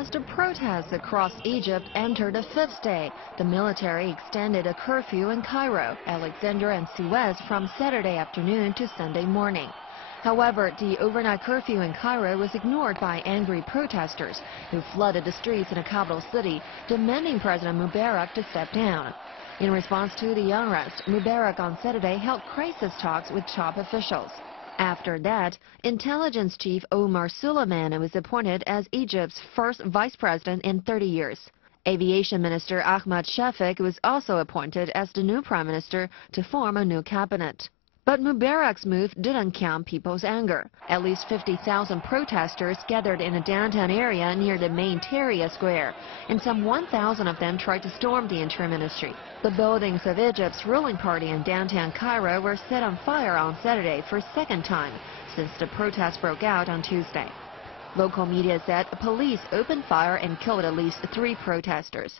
As the protests across Egypt entered the fifth day, the military extended a curfew in Cairo, Alexandria and Suez from Saturday afternoon to Sunday morning. However, the overnight curfew in Cairo was ignored by angry protesters who flooded the streets in the capital city, demanding President Mubarak to step down. In response to the unrest, Mubarak on Saturday held crisis talks with top officials. After that, Intelligence Chief Omar Suleiman was appointed as Egypt's first vice president in 30 years. Aviation Minister Ahmad Shafik was also appointed as the new prime minister to form a new cabinet. But Mubarak's move didn't calm people's anger. At least 50,000 protesters gathered in a downtown area near the main Tahrir Square, and some 1,000 of them tried to storm the Interior Ministry. The buildings of Egypt's ruling party in downtown Cairo were set on fire on Saturday for a second time since the protests broke out on Tuesday. Local media said police opened fire and killed at least 3 protesters.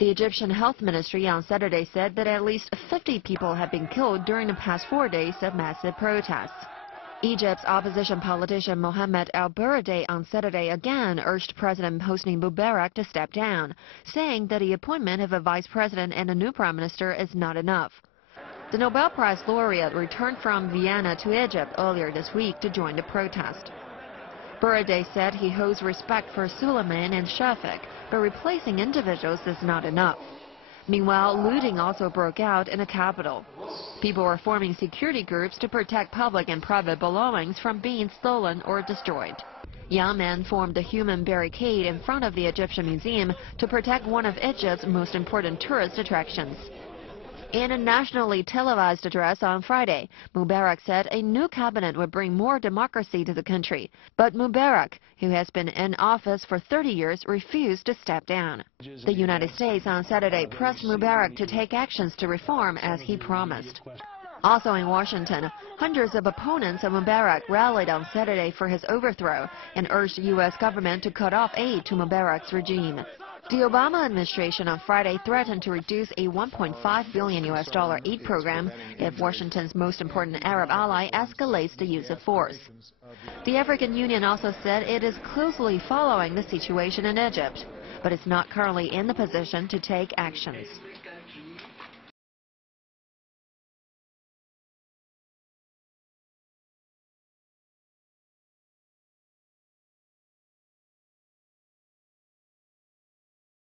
The Egyptian Health Ministry on Saturday said that at least 50 people have been killed during the past 4 days of massive protests. Egypt's opposition politician Mohammed al-Baradei on Saturday again urged President Hosni Mubarak to step down, saying that the appointment of a vice president and a new prime minister is not enough. The Nobel Prize laureate returned from Vienna to Egypt earlier this week to join the protest. Baradei said he holds respect for Suleiman and Shafik, but replacing individuals is not enough. Meanwhile, looting also broke out in the capital. People were forming security groups to protect public and private belongings from being stolen or destroyed. Young men formed a human barricade in front of the Egyptian Museum to protect one of Egypt's most important tourist attractions. In a nationally televised address on Friday, Mubarak said a new cabinet would bring more democracy to the country. But Mubarak, who has been in office for 30 years, refused to step down. The United States on Saturday pressed Mubarak to take actions to reform as he promised. Also in Washington, hundreds of opponents of Mubarak rallied on Saturday for his overthrow and urged the U.S. government to cut off aid to Mubarak's regime. The Obama administration on Friday threatened to reduce a $1.5 billion aid program if Washington's most important Arab ally escalates the use of force. The African Union also said it is closely following the situation in Egypt, but is not currently in the position to take actions.